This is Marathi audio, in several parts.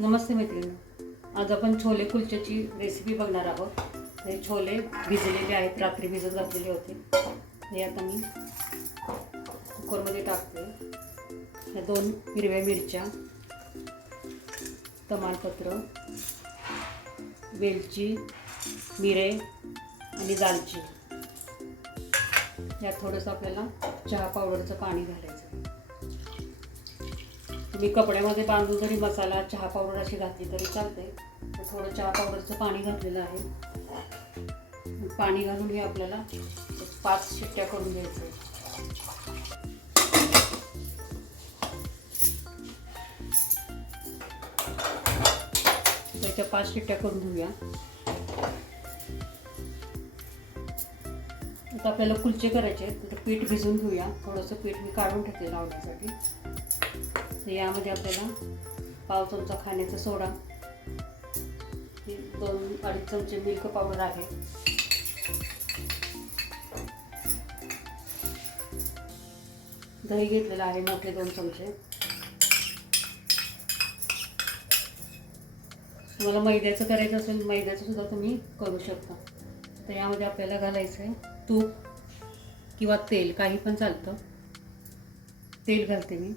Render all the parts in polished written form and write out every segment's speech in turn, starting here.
नमस्ते मैत्रिणी, आज आपण छोले कुलच्याची रेसिपी बघणार आहोत। हे छोले भिजलेले आहेत, रात्री भिजत घातलेले होते। हे आता मी कुकरमध्ये टाकते। ह्या 2 हिरव्या मिरच्या, तमालपत्र, वेलची, मिरे आणि दालचिनी। यात थोडंसं आपल्याला चहा पावडरचं पाणी घालायचं। तुम्ही कपड्यामध्ये बांधून जरी मसाला चहा पावडर अशी घातली तरी चालते। थोडं चहा पावडरचं पाणी घातलेलं आहे। पाणी घालून हे आपल्याला 5 शिट्ट्या करून घ्यायचं। त्याच्या 5 शिट्ट्या करून घेऊया। आता आपल्याला कुलचे करायचे आहेत, तर पीठ भिजवून घेऊया। थोडंसं पीठ मी काढून ठेवते लावण्यासाठी। तर यामध्ये आपल्याला पाव चमचा खाण्याचा सोडा, 2-2.5 चमचे मिल्क पावडर आहे, दही घेतलेला आहे मोठे 2 चमचे। तुम्हाला मैद्याचं करायचं असेल मैद्याचं सुद्धा तुम्ही करू शकता। तर यामध्ये आपल्याला घालायचं आहे तूप किंवा तेल, काही पण चालतं। तेल घालते मी,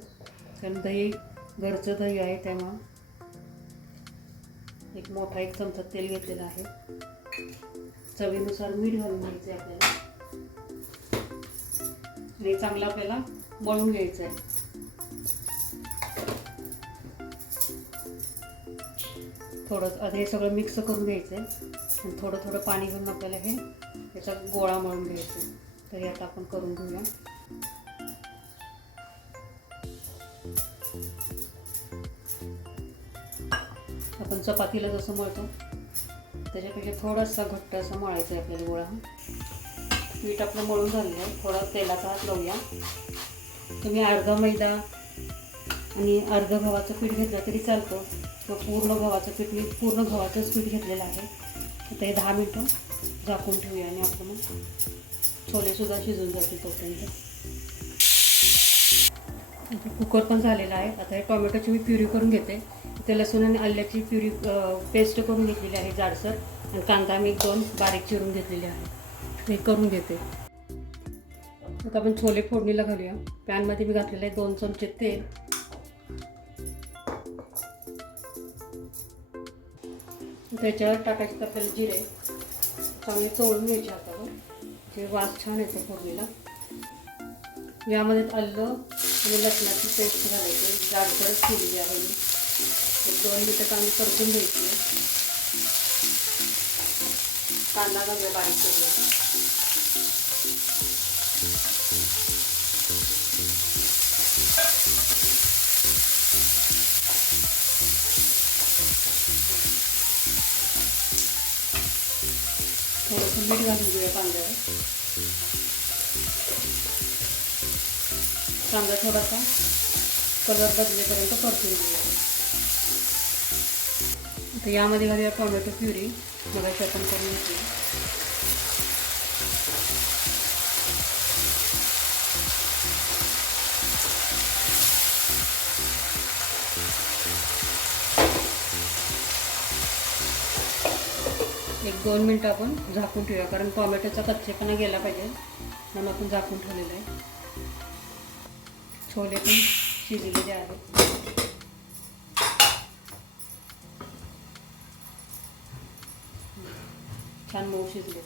कारण दही घरचं दही आहे, त्यामुळं एक मोठा 1 चमचा तेल घेतलेला आहे। चवीनुसार मीठ घालून घ्यायचं आहे आपल्याला। हे चांगलं आपल्याला मळून घ्यायचं आहे। थोडं आता हे सगळं मिक्स करून घ्यायचं आहे आणि थोडं थोडं पाणी घालून आपल्याला हे याचा गोळा मळून घ्यायचा आहे। तर हे आता आपण करून घेऊया। आपण चपातीला जसं मळतो त्याच्यापेक्षा थोडासा घट्ट असं मळायचं आहे आपल्याला गोळा। पीठ आपलं मळून झालेलं आहे, थोडा तेलाचा हात लावूया। तुम्ही अर्धा मैदा आणि अर्ध गव्हाचं पीठ घेतलं तरी चालतं, तो पूर्ण गव्हाचं पीठ, मी पूर्ण गव्हाचंच पीठ घेतलेलं आहे। आता हे 10 मिनटं झाकून ठेवूया आणि आपण मग छोलेसुद्धा शिजून जातील तोपर्यंत। कुकर पण झालेला आहे। आता हे टोमॅटोची मी प्युरी करून घेते। इथे लसूण आणि आल्याची प्युरी पेस्ट करून घेतलेली आहे जाडसर, आणि कांदा मी 2 बारीक चिरून घेतलेले आहे। हे करून घेते। आता आपण छोले फोडणीला घालूया। पॅनमध्ये मी घातलेलं आहे 2 चमचे तेल। त्याच्यावर टाकायचे आपल्याला जिरे, चांगले चोळून घ्यायचे हातावर, जे वास छान येतो फोडणीला। यामध्ये आलं आणि लसणाची पेस्ट घालायची, जाडसर केलेली आहे मी। 2 मिनिटं चांगली परतून घ्यायची। कांदा घालूया बारीक केलेला। थोडंसं मीठ घालून घेऊया कांद्यावर। कांदा थोडासा कलर बदलेपर्यंत परतून घेऊया। तर यामध्ये घालूया टोमॅटो प्युरी, मगाशी आपण करून घेतली। एक 2 मिनिटं आपण झाकून ठेवूया, कारण टोमॅटोचा कच्चेपणा गेला पाहिजे म्हणून आपण झाकून ठेवलेलं आहे। छोले पण शिजलेले आहेत। छान मऊ शिजले।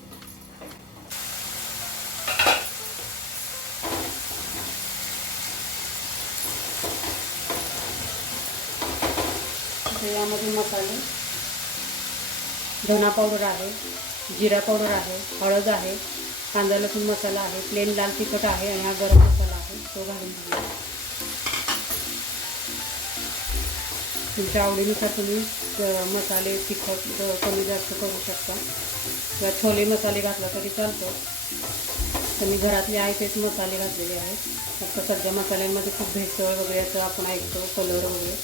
यामध्ये मसाले, धना पावडर आहे, जिरा पावडर आहे, हळद आहे, कांदा लसूण मसाला आहे, प्लेन लाल तिखट आहे, आणि हा गरम मसाला आहे, तो घालून घेऊया। तुमच्या आवडीनुसार तुम्ही मसाले तिखट कमी जास्त करू शकता, किंवा छोले मसाले घातला तरी चालतो। तर मी घरातले आहे तेच मसाले घातलेले आहेत। फक्त सध्या मसाल्यांमध्ये खूप भेसळ वगैरे असं आपण ऐकतो, कलर वगैरे,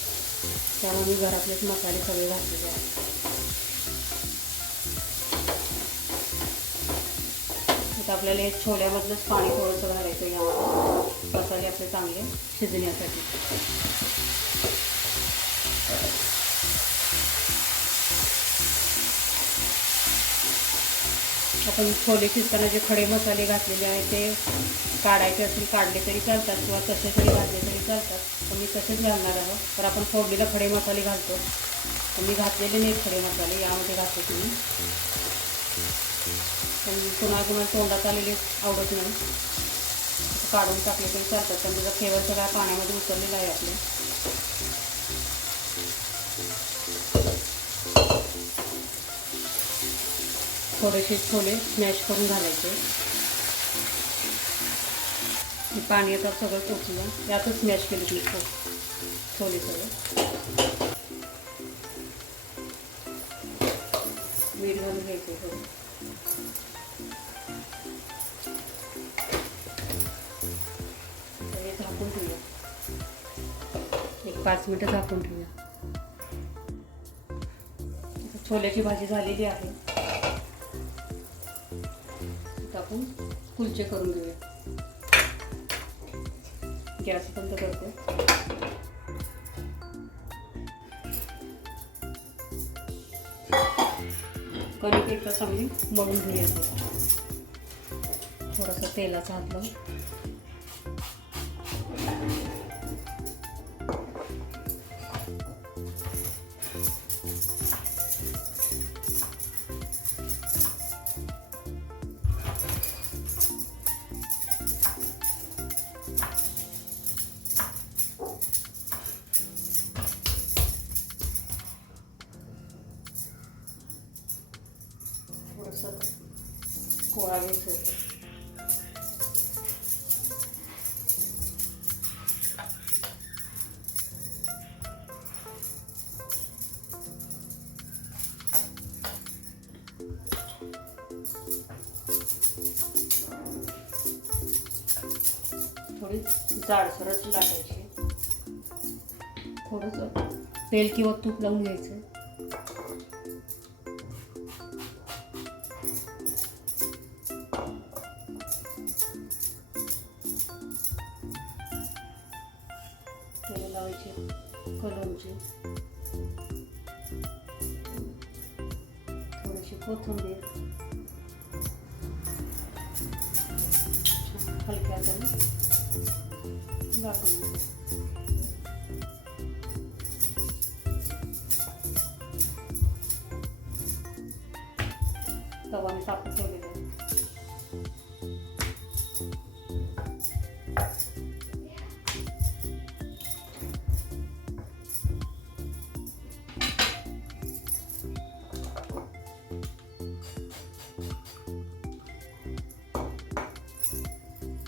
त्यामुळे मी घरातलेच मसाले सगळे घातलेले आहेत। आता आपल्याला हे छोल्यामधलंच पाणी थोडंसं घालायचं यामध्ये, मसाले आपले चांगले शिजण्यासाठी। आपण छोले शिजताना जे खडे मसाले घातलेले आहेत ते काढायचे असेल काढले तरी चालतात किंवा तसे तरी घातले तरी चालतात. तर मी तसेच घालणार आहोत. तर आपण फोडणीला खडे मसाले घालतो. तर मी घातलेले नाहीत खडे मसाले, यामध्ये घातले तुम्ही. पण कुणाला तोंडात आलेले आवडत नाही, काढून टाकले तरी चालतात. पण त्याचा फ्लेवर सगळा पाण्यामध्ये उतरलेला आहे आपले. थोडेसे छोले स्मॅश करून घालायचे. पाणी आता सगळं टोचलं, यातच स्मॅश केले की छोले सगळे. मीठ घालून घ्यायचे थोडं. हे झाकून ठेवूया, एक 5 मिनिटं झाकून ठेवूया. छोल्याची भाजी झालेली आहे. आपण कुलचे करून घेऊया. गॅस बंद करतो. कणिक एकदा चांगली मळून घेऊया. थोडासा तेलाचा हात लावून थोडंसं कोळा घ्यायचं. थोडी जाडसरच लाटायची. थोडंसं तेल किंवा तूप लावून घ्यायचं. तेल लावायचे कलमची, थोडीशी कोथिंबीर, हलक्या हाताने लाटून घ्यायचं. तवा मी तापत ठेवलेला आहे.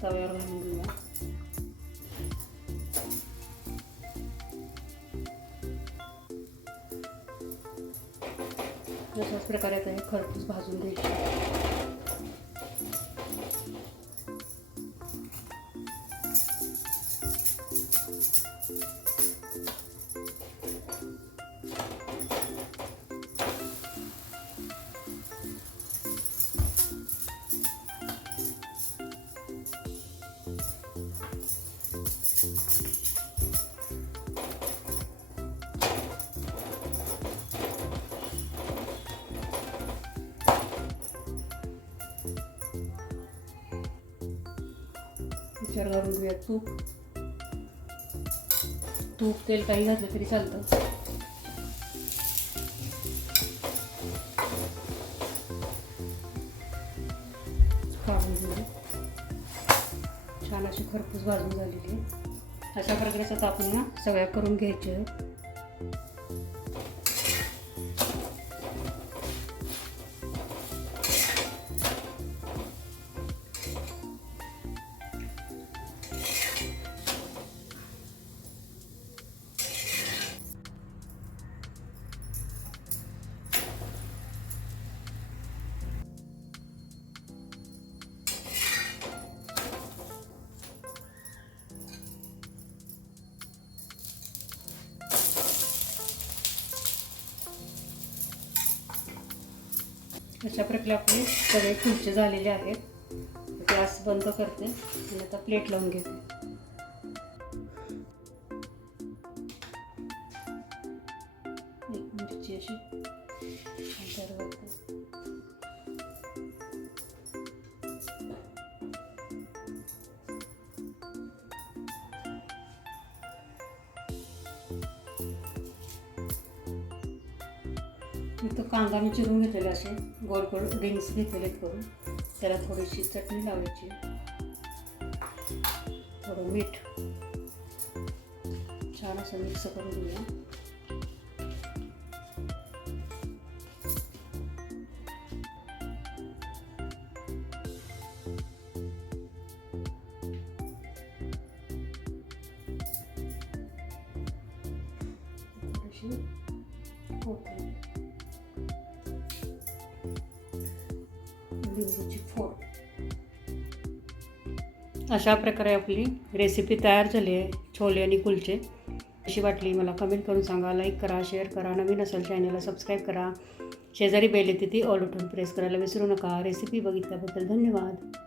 तव्यावर घालून घेऊया. अशाच प्रकारे आता हे खरपूस भाजून घ्यायचे. त्याच्यावर घालून घेऊया तूप. तेल काही घातलं तरी चालतं. काढून घेऊया. छान अशी खरपूस भाजून झालेली आहे. अशा प्रकारे आता आपण ना सगळ्या करून घ्यायच्या. अशा प्रकारे आपले सगळे कुलचे झालेले आहेत. गॅस बंद करते आणि आता प्लेट लावून घेते. एक मिरची अशी इथं कांदा मी चिरून घेतलेले असे गोल गोल रिंग्स घेतलेले करून त्याला थोडीशी चटणी लावायची, थोडं मीठ, छान असं मिक्स करून घेऊया. लिंबूची फोड. अशा प्रकारे आपली रेसिपी तयार झाली आहे छोले आणि कुलचे. कशी वाटली मला कमेंट करून सांगा. लाईक करा, शेअर करा, नवीन असेल चॅनलला सबस्क्राईब करा, शेजारी बेल येते ती ऑल बटन प्रेस करायला विसरू नका. रेसिपी बघितल्याबद्दल धन्यवाद.